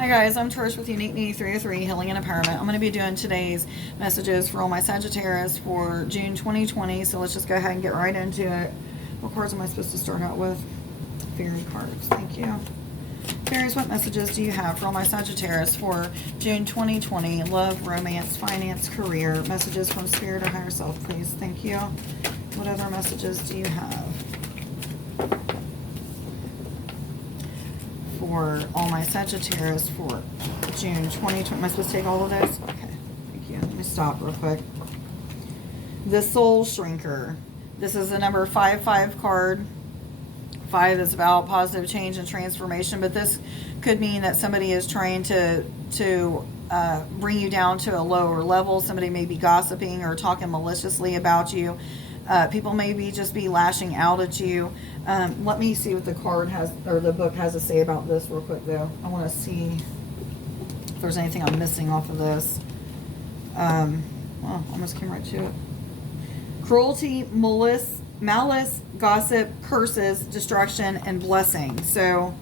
Hi guys, I'm Trish with Unique Need 303 Healing and Empowerment. I'm going to be doing today's messages for all my Sagittarius for June 2020. So let's just go ahead and get right into it. What cards am I supposed to start out with? Fairy cards. Thank you. Fairies, what messages do you have for all my Sagittarius for June 2020? Love, romance, finance, career. Messages from Spirit or Higher Self, please. Thank you. What other messages do you have for all my Sagittarius for June 2020? Am I supposed to take all of those? Okay, thank you. Let me stop real quick. The Soul Shrinker. This is the number 5-5 card. 5 is about positive change and transformation, but this could mean that somebody is trying to bring you down to a lower level. Somebody may be gossiping or talking maliciously about you. People maybe just be lashing out at you. Let me see what the card has, or the book has to say about this real quick though. I want to see if there's anything I'm missing off of this. Well, almost came right to it. Cruelty, malice, gossip, curses, destruction, and blessing. So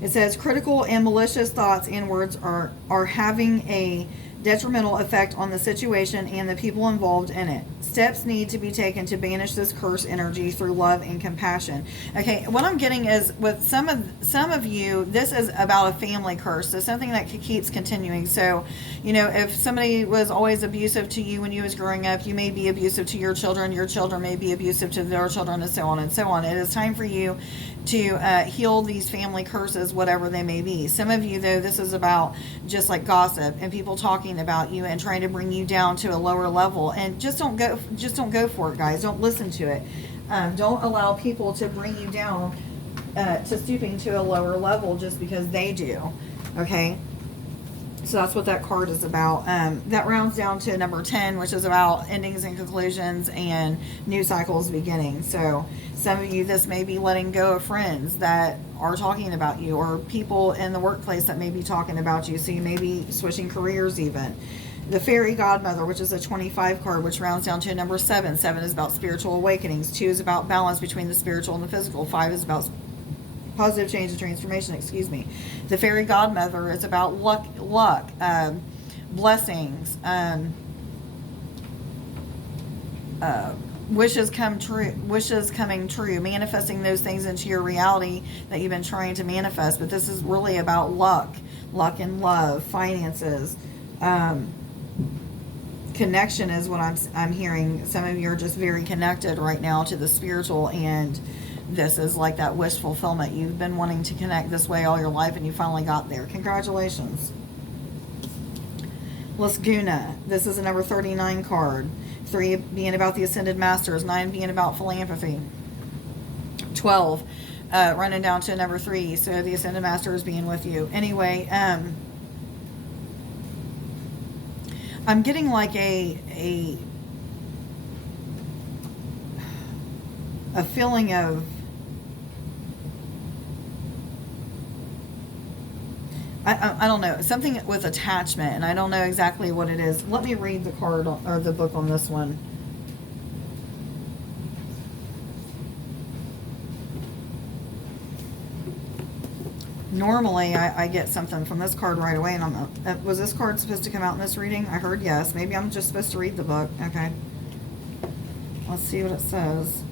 it says critical and malicious thoughts and words are having a detrimental effect on the situation and the people involved in it. Steps need to be taken to banish this curse energy through love and compassion. Okay, what I'm getting is with some of you, this is about a family curse. So something that keeps continuing. So, you know, if somebody was always abusive to you when you was growing up, you may be abusive to your children may be abusive to their children, and so on and so on. It is time for you to heal these family curses, whatever they may be. Some of you, though, this is about just like gossip and people talking about you and trying to bring you down to a lower level. And just don't go for it, guys. Don't listen to it. Don't allow people to bring you down to stooping to a lower level just because they do. Okay. So that's what that card is about. That rounds down to number 10, which is about endings and conclusions and new cycles beginning. So some of you, this may be letting go of friends that are talking about you, or people in the workplace that may be talking about you. So you may be switching careers even. The Fairy Godmother, which is a 25 card, which rounds down to number 7. 7 is about spiritual awakenings. 2 is about balance between the spiritual and the physical. 5 is about positive change and transformation, excuse me. The Fairy Godmother is about luck, blessings, wishes coming true, manifesting those things into your reality that you've been trying to manifest. But this is really about luck and love, finances, connection is what I'm hearing. Some of you are just very connected right now to the spiritual, and this is like that wish fulfillment. You've been wanting to connect this way all your life, and you finally got there. Congratulations. Laguna. This is a number 39 card. 3 being about the Ascended Masters. 9 being about philanthropy. 12 running down to number 3. So the Ascended Masters being with you. Anyway, I'm getting like a feeling of, I don't know, something with attachment, and I don't know exactly what it is. Let me read the card or the book on this one. Normally, I get something from this card right away, and I'm, was this card supposed to come out in this reading? I heard yes. Maybe I'm just supposed to read the book. Okay. Let's see what it says.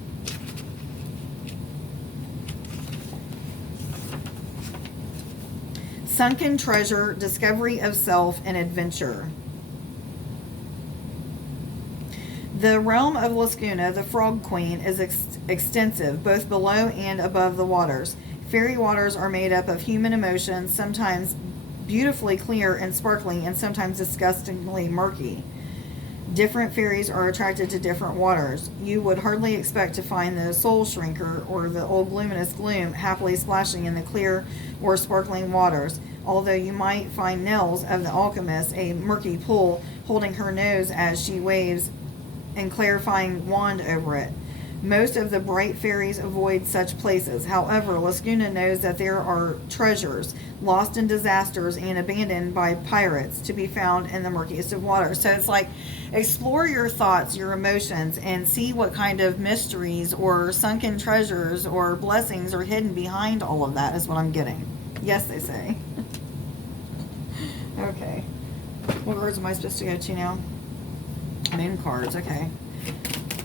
Sunken treasure, discovery of self, and adventure. The realm of Laguna, the Frog Queen, is extensive, both below and above the waters. Fairy waters are made up of human emotions, sometimes beautifully clear and sparkling, and sometimes disgustingly murky. Different fairies are attracted to different waters. You would hardly expect to find the Soul Shrinker or the Old Luminous Gloom happily splashing in the clear or sparkling waters, although you might find Nels of the Alchemist, a murky pool, holding her nose as she waves and clarifying wand over it. Most of the bright fairies avoid such places. However, Laguna knows that there are treasures lost in disasters and abandoned by pirates to be found in the murkiest of waters. So it's like, explore your thoughts, your emotions, and see what kind of mysteries or sunken treasures or blessings are hidden behind all of that, is what I'm getting. Yes, they say. Okay. What cards am I supposed to go to now? Moon cards, okay.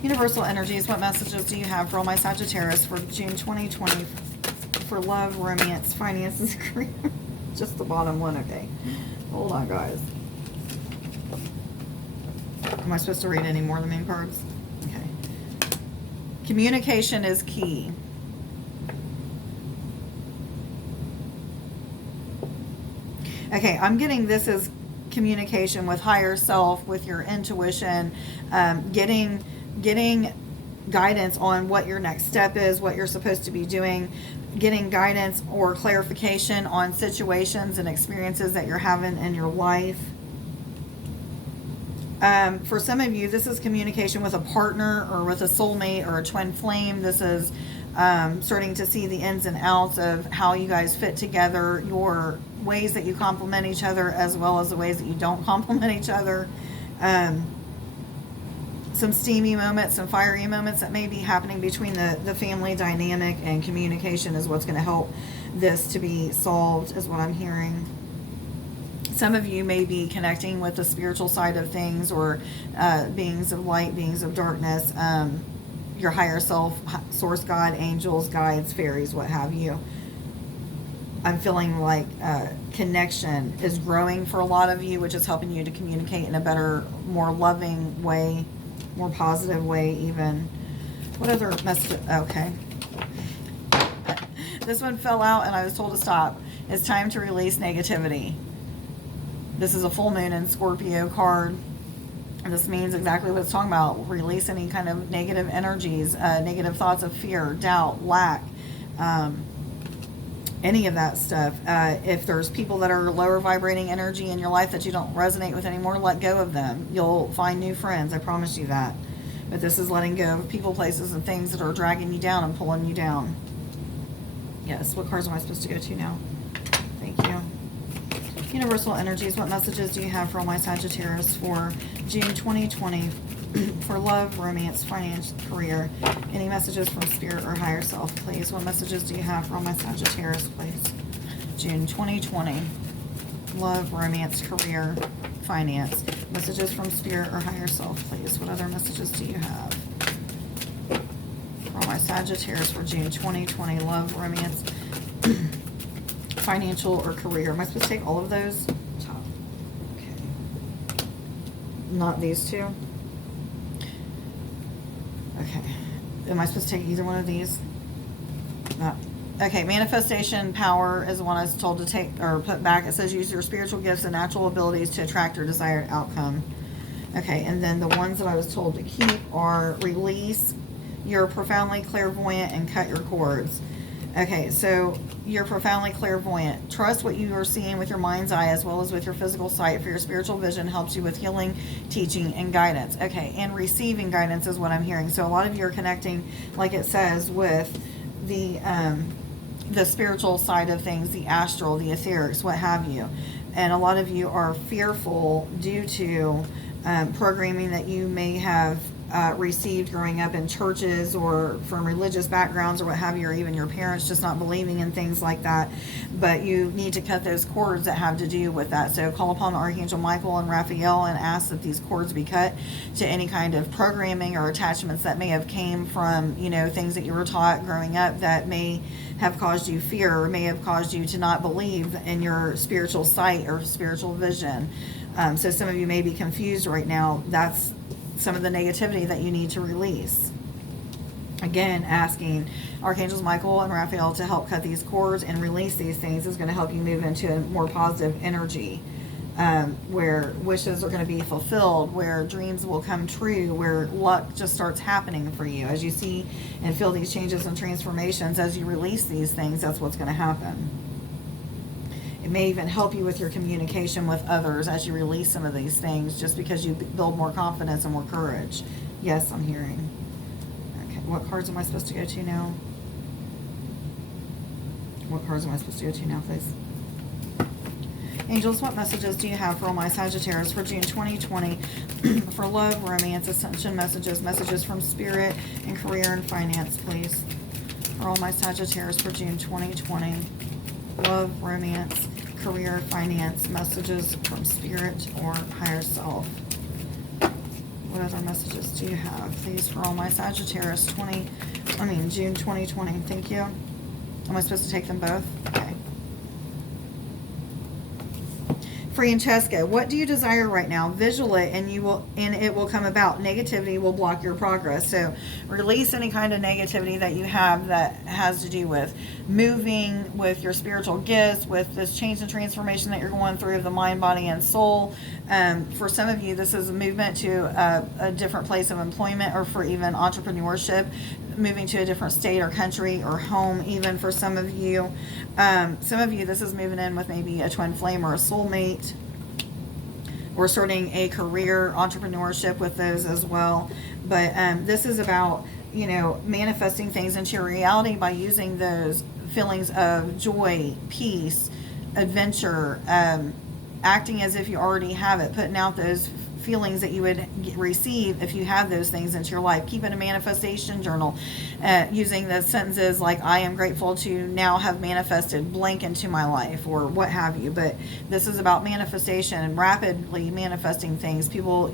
Universal energies, what messages do you have for all my Sagittarius for June 2020 for love, romance, finances, career? Just the bottom one, okay. Hold on, guys. Am I supposed to read any more of the moon cards? Okay. Communication is key. Okay, I'm getting this as communication with higher self, with your intuition, getting guidance on what your next step is, what you're supposed to be doing, getting guidance or clarification on situations and experiences that you're having in your life. For some of you, this is communication with a partner or with a soulmate or a twin flame. This is starting to see the ins and outs of how you guys fit together, your ways that you complement each other as well as the ways that you don't complement each other. Some steamy moments, some fiery moments that may be happening between the family dynamic, and communication is what's going to help this to be solved, is what I'm hearing. Some of you may be connecting with the spiritual side of things, or beings of light, beings of darkness, your higher self, source God, angels, guides, fairies, what have you. I'm feeling like connection is growing for a lot of you, which is helping you to communicate in a better, more loving way, more positive way even. What other message? Okay. This one fell out and I was told to stop. It's time to release negativity. This is a full moon in Scorpio card. This means exactly what it's talking about. Release any kind of negative energies, negative thoughts of fear, doubt, lack, any of that stuff. If there's people that are lower vibrating energy in your life that you don't resonate with anymore, let go of them. You'll find new friends. I promise you that. But this is letting go of people, places, and things that are dragging you down and pulling you down. Yes. What cards am I supposed to go to now? Thank you. Universal energies, what messages do you have for all my Sagittarius for June 2020 for love, romance, finance, career? Any messages from spirit or higher self, please? What messages do you have for all my Sagittarius, please? June 2020, love, romance, career, finance. Messages from spirit or higher self, please. What other messages do you have for all my Sagittarius for June 2020, love, romance, financial or career? Am I supposed to take all of those? Top. Okay. Not these two? Okay. Am I supposed to take either one of these? No. Okay. Manifestation power is the one I was told to take or put back. It says use your spiritual gifts and natural abilities to attract your desired outcome. Okay. And then the ones that I was told to keep are release, you're profoundly clairvoyant, and cut your cords. Okay, so you're profoundly clairvoyant. Trust what you are seeing with your mind's eye as well as with your physical sight, for your spiritual vision helps you with healing, teaching, and guidance. Okay, and receiving guidance is what I'm hearing. So a lot of you are connecting, like it says, with the spiritual side of things, the astral, the etherics, what have you. And a lot of you are fearful due to programming that you may have received growing up in churches or from religious backgrounds or what have you, or even your parents just not believing in things like that. But you need to cut those cords that have to do with that. So call upon Archangel Michael and Raphael and ask that these cords be cut to any kind of programming or attachments that may have came from, you know, things that you were taught growing up that may have caused you fear or may have caused you to not believe in your spiritual sight or spiritual vision. So some of you may be confused right now. That's some of the negativity that you need to release. Again, asking Archangels Michael and Raphael to help cut these cords and release these things is going to help you move into a more positive energy, where wishes are going to be fulfilled, where dreams will come true, where luck just starts happening for you. As you see and feel these changes and transformations, as you release these things, that's what's going to happen. It may even help you with your communication with others as you release some of these things, just because you build more confidence and more courage. Yes, I'm hearing. Okay, what cards am I supposed to go to now? What cards am I supposed to go to now, please? Angels, what messages do you have for all my Sagittarius for June 2020 for love, romance, ascension messages, messages from spirit, and career and finance, please? For all my Sagittarius for June 2020. Love, romance, career, finance, messages from spirit or higher self. What other messages do you have, please, for all my Sagittarius June 2020? Thank you. Am I supposed to take them both? Okay. Francesca, what do you desire right now? Visual it and it will come about. Negativity will block your progress. So release any kind of negativity that you have that has to do with moving, with your spiritual gifts, with this change and transformation that you're going through of the mind, body, and soul. For some of you, this is a movement to a different place of employment, or for even entrepreneurship, moving to a different state or country or home. Even for some of you, this is moving in with maybe a twin flame or a soulmate, or starting a career, entrepreneurship with those as well. But this is about, manifesting things into your reality by using those feelings of joy, peace, adventure, acting as if you already have it, putting out those feelings that you would receive if you have those things into your life. Keeping a manifestation journal, using the sentences like, I am grateful to now have manifested blank into my life, or what have you. But this is about manifestation and rapidly manifesting things. People,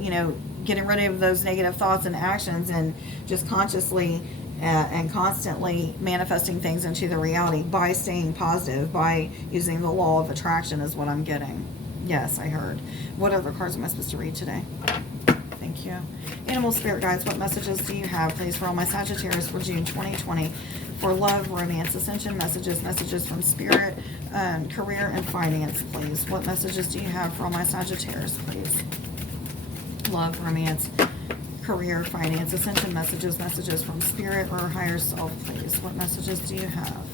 getting rid of those negative thoughts and actions, and just consciously and constantly manifesting things into the reality by staying positive, by using the law of attraction is what I'm getting. Yes, I heard. What other cards am I supposed to read today? Thank you. Animal spirit guides, what messages do you have, please, for all my Sagittarius for June 2020? For love, romance, ascension messages from spirit, career, and finance, please. What messages do you have for all my Sagittarius, please? Love, romance, career, finance, ascension messages from spirit or higher self, please. What messages do you have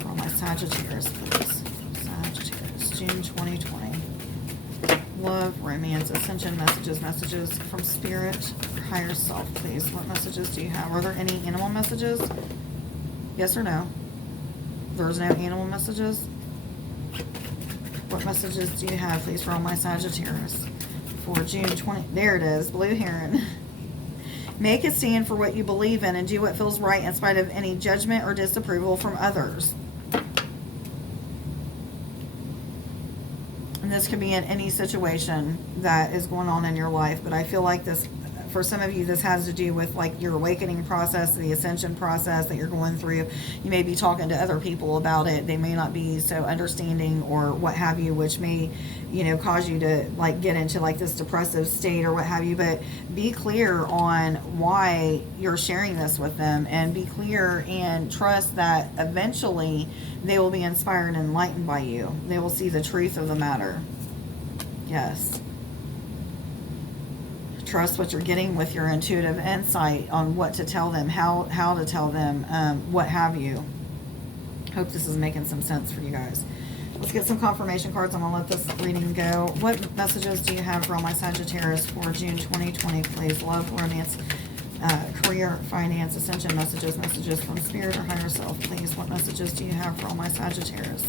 for all my Sagittarius, please? June 2020. Love, romance, ascension messages from spirit, higher self, please. What messages do you have? Are there any animal messages? Yes or no? There's no animal messages? What messages do you have, please, for all my Sagittarius for June 20? There it is, blue heron. Make a stand for what you believe in and do what feels right in spite of any judgment or disapproval from others. And this could be in any situation that is going on in your life. But I feel like this, for some of you, this has to do with like your awakening process, the ascension process that you're going through. You may be talking to other people about it. They may not be so understanding or what have you, which may, cause you to like get into like this depressive state or what have you. But be clear on why you're sharing this with them, and be clear and trust that eventually they will be inspired and enlightened by you. They will see the truth of the matter. Yes. Trust what you're getting with your intuitive insight on what to tell them, how to tell them, what have you. Hope this is making some sense for you guys. Let's get some confirmation cards. I'm going to let this reading go. What messages do you have for all my Sagittarius for June 2020, please? Love, romance, career, finance, ascension messages from spirit or higher self, please. What messages do you have for all my Sagittarius?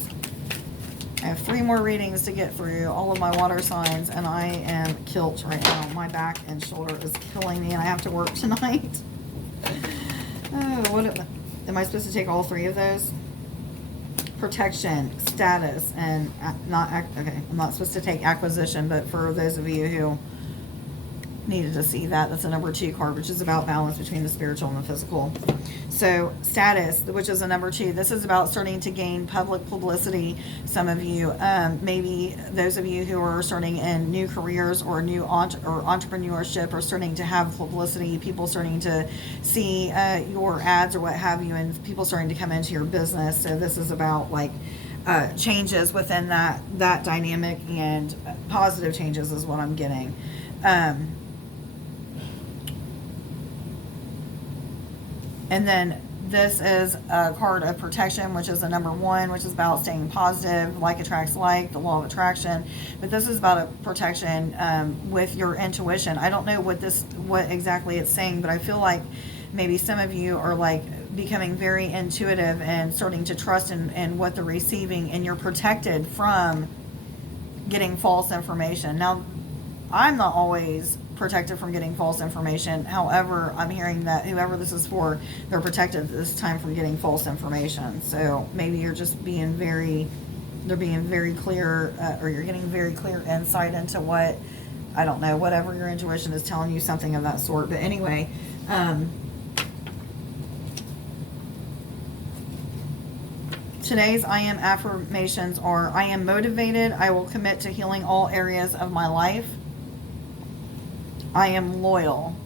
I have 3 more readings to get through, all of my water signs, and I am kilt right now. My back and shoulder is killing me, and I have to work tonight. Oh, am I supposed to take all 3 of those? Protection, status, and I'm not supposed to take acquisition, but for those of you who needed to see that, that's a number 2 card, which is about balance between the spiritual and the physical. So status, which is a number 2, this is about starting to gain public publicity. Some of you, maybe those of you who are starting in new careers or new entrepreneurship, are starting to have publicity, people starting to see your ads or what have you, and people starting to come into your business. So this is about like changes within that dynamic, and positive changes is what I'm getting. And then this is a card of protection, which is a number 1, which is about staying positive, like attracts like, the law of attraction. But this is about a protection with your intuition. I don't know what exactly it's saying, but I feel like maybe some of you are like becoming very intuitive and starting to trust in what they're receiving, and you're protected from getting false information. Now, I'm not always protected from getting false information. However, I'm hearing that whoever this is for, they're protected this time from getting false information. So maybe you're just being very, They're being very clear, or you're getting very clear insight into what, I don't know, whatever your intuition is telling you, something of that sort. But anyway, today's I am affirmations are: I am motivated. I will commit to healing all areas of my life. I am loyal.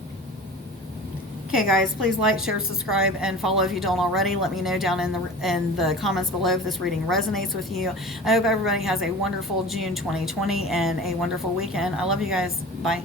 Okay, guys, please like, share, subscribe, and follow if you don't already. Let me know down in the comments below if this reading resonates with you. I hope everybody has a wonderful June 2020 and a wonderful weekend. I love you guys. Bye.